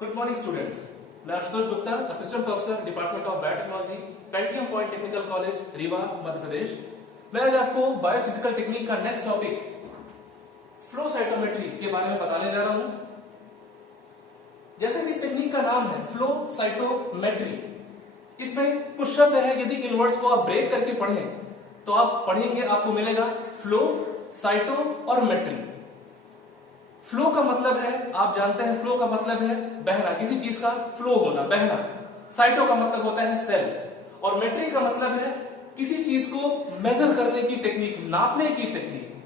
Good morning students. मैं Ashutosh Gupta, assistant professor department of biotechnology, Pentium point technical college, Rewa, Madhya Pradesh. मैं आज आपको बायोफिजिकल टेक्निक का नेक्स्ट टॉपिक फ्लो साइटोमेट्री के बारे में बताने जा रहा हूं। जैसे कि इस टेक्निक का नाम है फ्लो साइटोमेट्री, इसमें कुछ शब्द है, यदि इन वर्ड्स को आप ब्रेक करके पढ़ें तो आप पढ़ेंगे, आपको मिलेगा फ्लो, साइटो और मेट्री। फ्लो का मतलब है, आप जानते हैं फ्लो का मतलब है बहना, किसी चीज का फ्लो होना, बहना। साइटो का मतलब होता है सेल, और मेट्री का मतलब है किसी चीज को मेजर करने की टेक्निक, नापने की टेक्निक।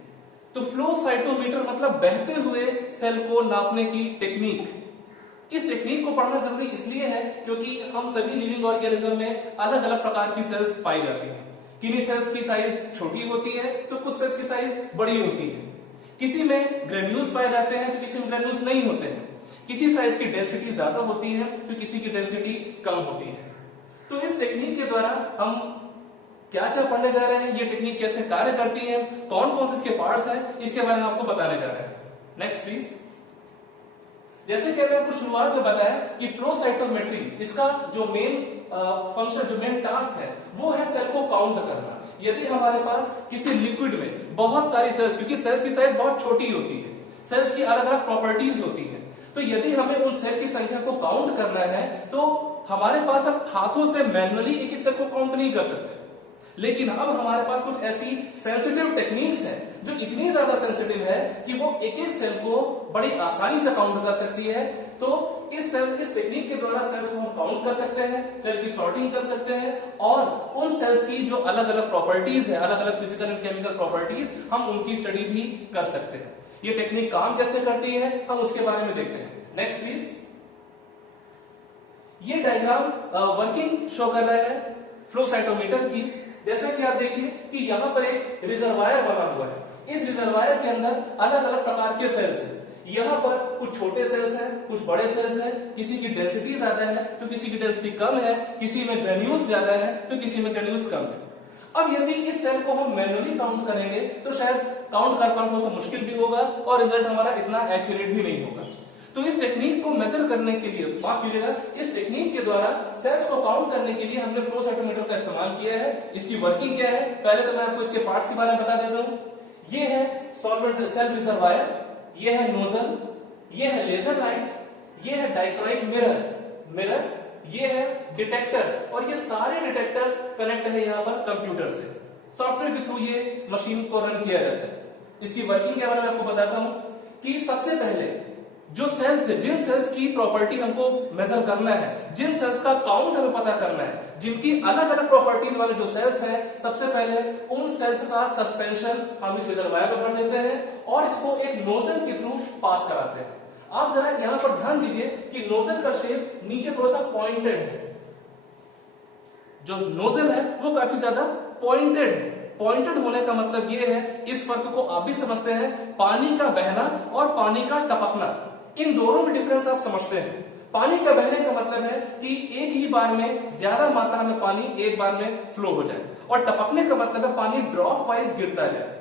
तो फ्लो साइटोमीटर मतलब बहते हुए सेल को नापने की टेक्निक। इस टेक्निक को पढ़ना जरूरी इसलिए है क्योंकि हम सभी लिविंग ऑर्गेनिज्म में अलग अलग प्रकार की सेल्स पाई जाती हैं। किन्हीं सेल्स की साइज छोटी होती है तो कुछ सेल्स की साइज बड़ी होती है। किसी में ग्रेन्यूल्स पाए जाते हैं तो किसी में ग्रेन्यूल्स नहीं होते हैं। किसी साइज की डेंसिटी ज्यादा होती है तो किसी की डेंसिटी कम होती है। तो इस टेक्निक के द्वारा हम क्या क्या पढ़ने जा रहे हैं, ये टेक्निक कैसे कार्य करती है, कौन कौन से इसके पार्ट्स हैं, इसके बारे में आपको बताने जा रहे हैं। Next please. जैसे कि मैंने आपको शुरुआत में बताया कि फ्लो साइटोमेट्री, इसका जो मेन फंक्शन, जो मेन टास्क है वो है सेल को काउंट करना। यदि हमारे पास किसी लिक्विड में बहुत सारी सेल्स, क्योंकि सेल्स की साइज बहुत छोटी होती है, सेल्स की अलग अलग प्रॉपर्टीज होती है, तो यदि हमें उन सेल की संख्या को काउंट करना है तो हमारे पास अब हाथों से मैन्युअली एक एक सेल को काउंट नहीं कर सकते। लेकिन अब हमारे पास कुछ ऐसी सेंसिटिव टेक्निक्स हैं जो इतनी ज्यादा सेंसिटिव है कि वो एक एक सेल को बड़ी आसानी से काउंट कर सकती है। तो इस टेक्निक के द्वारा सेल्स को हम काउंट कर सकते हैं, सेल की सॉर्टिंग कर सकते हैं, और उन सेल्स की जो अलग अलग प्रॉपर्टीज है, अलग अलग फिजिकल एंड केमिकल प्रॉपर्टीज, हम उनकी स्टडी भी कर सकते हैं। ये टेक्निक काम कैसे करती है हम उसके बारे में देखते हैं। Next please. ये डायग्राम वर्किंग शो कर रहा है फ्लो साइटोमीटर की। जैसा कि आप देखिए कि यहाँ पर एक रिजर्वायर बना हुआ है। इस रिजर्वायर के अंदर अलग अलग प्रकार के सेल्स हैं। यहाँ पर कुछ छोटे सेल्स हैं, कुछ बड़े सेल्स हैं, किसी की डेंसिटी ज्यादा है तो किसी की डेंसिटी कम है, किसी में ग्रेन्यूल्स ज्यादा है तो किसी में ग्रेन्यूल्स कम है। अब यदि इस सेल को हम मैन्युअली काउंट करेंगे तो शायद काउंट कर पाना थोड़ा सा मुश्किल भी होगा और रिजल्ट हमारा इतना एक्यूरेट भी नहीं होगा। तो इस टेक्निक को मेजर करने के लिए, माफ कीजिएगा, इस टेक्निक के द्वारा सेल्स को काउंट करने के लिए हमने फ्लो साइटोमीटर का इस्तेमाल किया है। इसकी वर्किंग क्या है, पहले तो मैं आपको इसके पार्ट्स के बारे में बता देता हूं। ये है सॉल्वेंट सेल रिजर्वायर, ये है नोजल, ये है लेजर लाइट, ये है डाइक्रोइक मिरर, ये है डिटेक्टर्स, और ये सारे डिटेक्टर्स कनेक्ट है यहाँ पर कंप्यूटर से। सॉफ्टवेयर के थ्रू ये मशीन को रन किया जाता है। इसकी वर्किंग के बारे में आपको बताता हूं कि सबसे पहले जो सेल्स है, जिन सेल्स की प्रॉपर्टी हमको मेजर करना है, जिन सेल्स का काउंट हमें पता करना है, जिनकी अलग अलग प्रॉपर्टीज वाले जो सेल्स हैं, सबसे पहले उन सेल्स का सस्पेंशन हम इस रिजर्वायर में भर देते हैं और इसको एक नोजल के थ्रू पास कराते हैं। आप जरा यहां पर ध्यान दीजिए कि नोजल का शेप नीचे थोड़ा सा पॉइंटेड है। जो नोजल है वो काफी ज्यादा पॉइंटेड है। पॉइंटेड होने का मतलब ये है, इस फर्क को आप भी समझते हैं, पानी का बहना और पानी का टपकना, इन दोनों में डिफरेंस आप समझते हैं। पानी का बहने का मतलब है कि एक ही बार में ज्यादा मात्रा में पानी एक बार में फ्लो हो जाए, और टपकने का मतलब है पानी ड्रॉप वाइज गिरता जाए।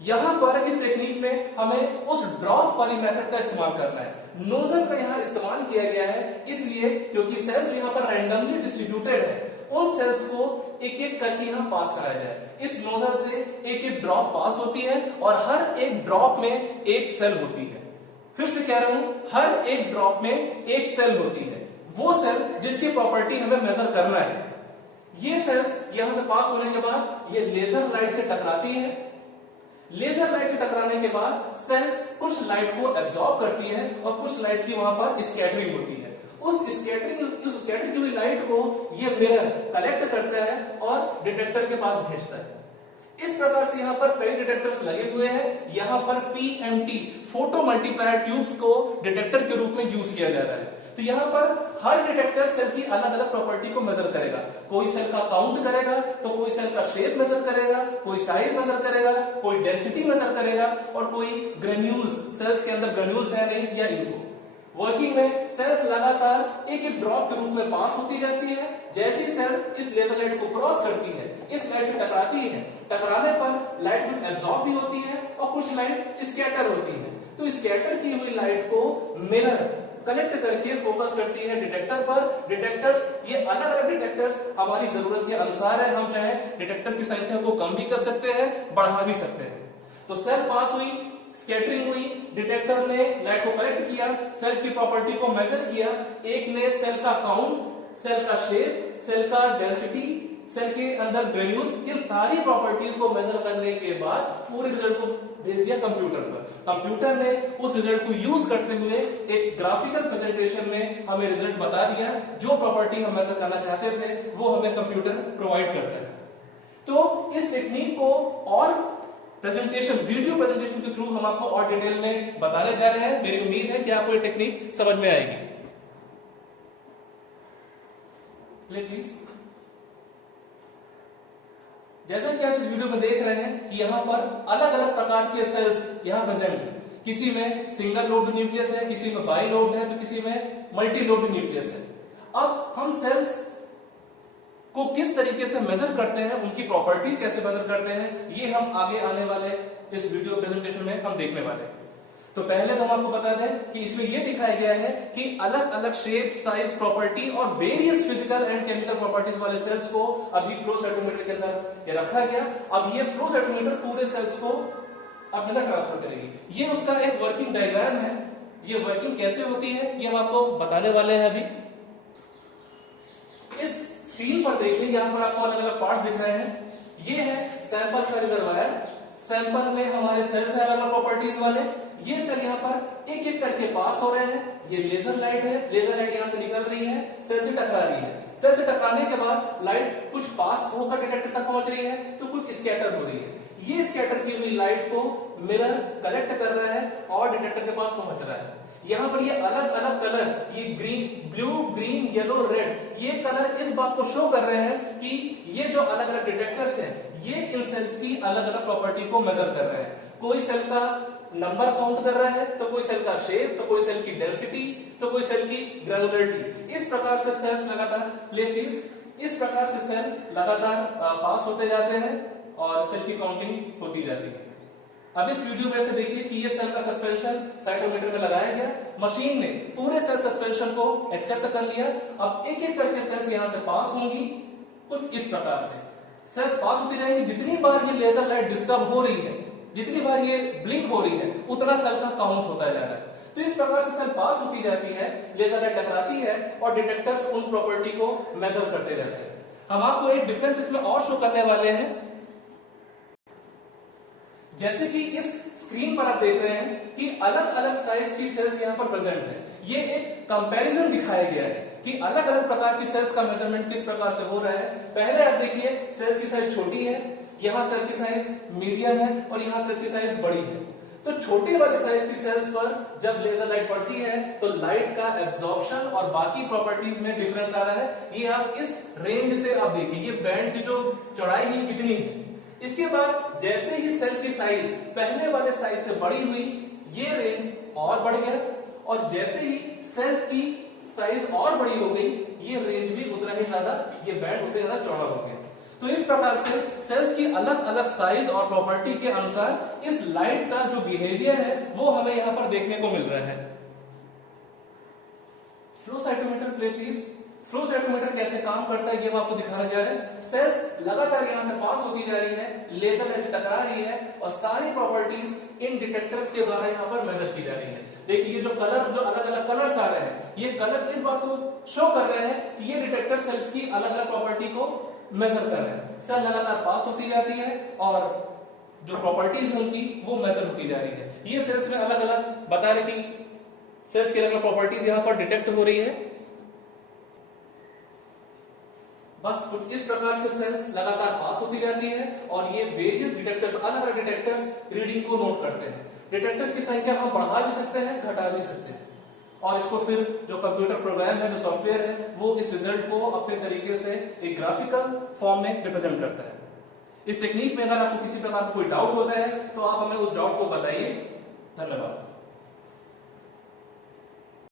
यहां पर इस टेक्निक में हमें उस ड्रॉप वाली मेथड का इस्तेमाल करना है। नोजल का यहां इस्तेमाल किया गया है इसलिए क्योंकि सेल्स यहां पर रैंडमली डिस्ट्रीब्यूटेड है, उन सेल्स को एक एक करके यहां पास कराया जाए। इस नोजल से एक एक ड्रॉप पास होती है और हर एक ड्रॉप में एक सेल होती है। फिर से कह रहा हूं, हर एक ड्रॉप में एक सेल होती है, वो सेल जिसकी प्रॉपर्टी हमें मेजर करना है। ये सेल्स यहां से पास होने के बाद ये लेजर लाइट से टकराती है। लेजर लाइट से टकराने के बाद सेल्स कुछ लाइट को एब्सॉर्ब करती है और कुछ लाइट्स की वहां पर स्कैटरिंग होती है। उस स्कैटरिंग की हुई लाइट को ये मिरर कलेक्ट करता है और डिटेक्टर के पास भेजता है। इस प्रकार से यहाँ पर कई डिटेक्टर्स लगे हुए हैं। यहाँ पर पीएमटी, फोटो मल्टीप्लायर ट्यूब्स को डिटेक्टर के रूप में यूज किया जा रहा है। तो यहाँ पर हर डिटेक्टर सेल की अलग अलग प्रॉपर्टी को मेजर करेगा। कोई सेल का काउंट करेगा तो कोई सेल का शेप मेजर करेगा, कोई साइज मेजर करेगा, कोई डेंसिटी मेजर करेगा, और कोई ग्रेन्यूल्स, सेल्स के अंदर ग्रेन्यूल्स है नहीं या इनको। वर्किंग में सेल्स लगातार एक एक ड्रॉप के रूप में पास होती जाती है। जैसी सेल इस लेजर लाइट को क्रॉस करती है, इस लाइट से टकराती है, टकराने पर लाइट कुछ एब्सॉर्ब भी होती है और कुछ लाइट स्कैटर होती है। तो स्कैटर की हुई लाइट को मिरर कलेक्ट करके फोकस करती है डिटेक्टर पर। डिटेक्टर्स, ये अलग अलग डिटेक्टर्स हमारी जरूरत के अनुसार है, हम चाहे डिटेक्टर्स की संख्या को कम भी कर सकते हैं, बढ़ा भी सकते हैं। तो सेल पास हुई, स्कैटरिंग हुई, डिटेक्टर ने लाइट को कलेक्ट किया, सेल की प्रॉपर्टी को मेजर किया, एक ने सेल का काउंट, सेल का शेप, सेल का डेंसिटी, सेल के अंदर ग्रेन्यूल्स, इन सारी प्रॉपर्टीज को मेजर करने के बाद पूरे रिजल्ट को भेज दिया कंप्यूटर पर। कंप्यूटर ने उस रिजल्ट को यूज करते हुए एक ग्राफिकल प्रेजेंटेशन में हमें रिजल्ट बता दिया। जो प्रॉपर्टी हम मेजर करना चाहते थे वो हमें कंप्यूटर प्रोवाइड करता है। तो इस टेक्निक को और प्रेजेंटेशन, वीडियो प्रेजेंटेशन के थ्रू हम आपको और डिटेल में बताने जा रहे हैं। मेरी उम्मीद है कि आपको ये टेक्निक समझ में आएगी। प्लीज, जैसा कि आप इस वीडियो में देख रहे हैं कि यहाँ पर अलग अलग प्रकार के सेल्स यहाँ प्रेजेंट है। किसी में सिंगल लोब्ड न्यूक्लियस है, किसी में बाई लोब्ड है, तो किसी में मल्टी लोब्ड न्यूक्लियस है। अब हम सेल्स को किस तरीके से मेजर करते हैं, उनकी प्रॉपर्टीज कैसे मेजर करते हैं, ये हम आगे आने वाले इस वीडियो प्रेजेंटेशन में हम देखने वाले हैं। तो पहले तो हम आपको बता दें कि इसमें यह दिखाया गया है कि अलग अलग शेप, साइज, प्रॉपर्टी और various physical and chemical properties वाले सेल्स को अभी फ्लो साइटोमीटर के अंदर ये रखा गया। अब ये फ्लो साइटोमीटर पूरे सेल्स को अपने अंदर ट्रांसफर करेगी। ये उसका एक वर्किंग डायग्राम है। ये वर्किंग कैसे होती है ये हम आपको बताने वाले हैं अभी। इस स्क्रीन पर देखिए, यहाँ पर आपको अलग अलग पार्ट्स दिख रहे हैं। ये है सैंपल का रिजर्वायर। सैंपल में हमारे सेल्स है अलग अलग प्रॉपर्टीज वाले। ये सेल यहाँ पर एक एक करके पास हो रहे हैं। ये लेजर लाइट है, लेजर लाइट यहाँ से निकल रही है, सेल से टकरा रही है। सेल से टकराने के बाद लाइट कुछ पास होकर डिटेक्टर तक पहुंच रही है, तो कुछ स्कैटर हो रही है। ये स्कैटर की हुई लाइट को मिरर कलेक्ट कर रहा है और डिटेक्टर के पास पहुंच रहा है। यहाँ पर ये अलग अलग कलर, ये green, blue, green, yellow, red, ये कलर इस बात को शो कर रहे हैं कि ये जो अलग अलग डिटेक्टर्स हैं ये इन सेल्स की अलग अलग प्रॉपर्टी को मेजर कर रहे हैं। कोई सेल का नंबर काउंट कर रहा है, तो कोई सेल का शेप, तो कोई सेल की डेंसिटी, तो कोई सेल की ग्रेनुलरिटी। इस प्रकार से सेल्स लगातार, प्लीज, इस प्रकार से सेल लगातार पास होते जाते हैं और सेल की काउंटिंग होती जाती है। अब इस वीडियो में से देखिए कि ये सेल का सस्पेंशन साइटोमीटर में लगाया गया। मशीन ने पूरे सेल सस्पेंशन को एक्सेप्ट कर लिया। अब एक एक करके सेल्स यहां से पास होंगी, कुछ इस प्रकार से सेल्स पास होती रहेंगी। जितनी बार ये लेजर लाइट डिस्टर्ब हो रही है, जितनी बार ये ब्लिंक हो रही है, उतना सेल का काउंट होता जा रहा है। तो इस प्रकार से सेल पास होती जाती है, लेजर लाइट टकराती है और डिटेक्टर्स उन प्रॉपर्टी को मेजर करते रहते हैं। हम आपको एक डिफरेंस इसमें और शो करने वाले हैं। जैसे कि इस स्क्रीन पर आप देख रहे हैं कि अलग अलग साइज की सेल्स यहाँ पर प्रेजेंट है। ये एक कंपैरिजन दिखाया गया है कि अलग अलग प्रकार की सेल्स का मेजरमेंट किस प्रकार से हो रहा है। पहले आप देखिए सेल्स की साइज छोटी है, यहाँ सेल्स की साइज मीडियम है और यहाँ सेल्स की साइज बड़ी है। तो छोटे वाले साइज की सेल्स पर जब लेजर लाइट पड़ती है तो लाइट का एब्जॉर्प्शन और बाकी प्रॉपर्टीज में डिफरेंस आ रहा है। ये आप इस रेंज से आप देखिए, ये बैंड की जो चौड़ाई है कितनी है। इसके बाद जैसे ही सेल की साइज पहले वाले साइज से बड़ी हुई, ये रेंज और बढ़ गया और जैसे ही सेल्स की साइज और बड़ी हो गई, ये रेंज भी उतना ही ज्यादा, ये बैंड उतना ज्यादा चौड़ा हो गया। तो इस प्रकार से सेल्स की अलग अलग साइज और प्रॉपर्टी के अनुसार इस लाइट का जो बिहेवियर है वो हमें यहां पर देखने को मिल रहा है। Flow cytometer play please. Flow cytometer कैसे काम करता है ये हम आपको दिखाने जा रहे हैं। सेल्स लगातार यहां से पास होती जा रही है, लेजर लाइट से टकरा रही है और सारी प्रॉपर्टीज इन डिटेक्टर्स के द्वारा यहां पर मेजर की जा रही है। देखिए ये जो कलर, जो अलग अलग कलर्स आ रहे हैं, ये कलर्स इस बात को शो कर रहे हैं कि ये डिटेक्टर सेल्स की अलग अलग प्रॉपर्टी को मेजर कर रहे हैं। सेल लगातार पास होती जाती है और जो प्रॉपर्टीज है उनकी वो मेजर होती जा रही है। ये सेल्स में अलग अलग बता रहे कि सेल्स की अलग अलग प्रॉपर्टीज यहां पर डिटेक्ट हो रही है। बस कुछ इस प्रकार से सेल्स लगातार पास होती जाती है और ये वेरियस डिटेक्टर्स, अलग अलग डिटेक्टर्स रीडिंग को नोट करते हैं। डिटेक्टर्स की संख्या हम बढ़ा भी सकते हैं, घटा भी सकते हैं और इसको फिर जो कंप्यूटर प्रोग्राम है, जो सॉफ्टवेयर है, वो इस रिजल्ट को अपने तरीके से एक ग्राफिकल फॉर्म में रिप्रेजेंट करता है। इस टेक्निक में अगर आपको किसी प्रकार का कोई डाउट होता है तो आप हमें उस डाउट को बताइए। धन्यवाद।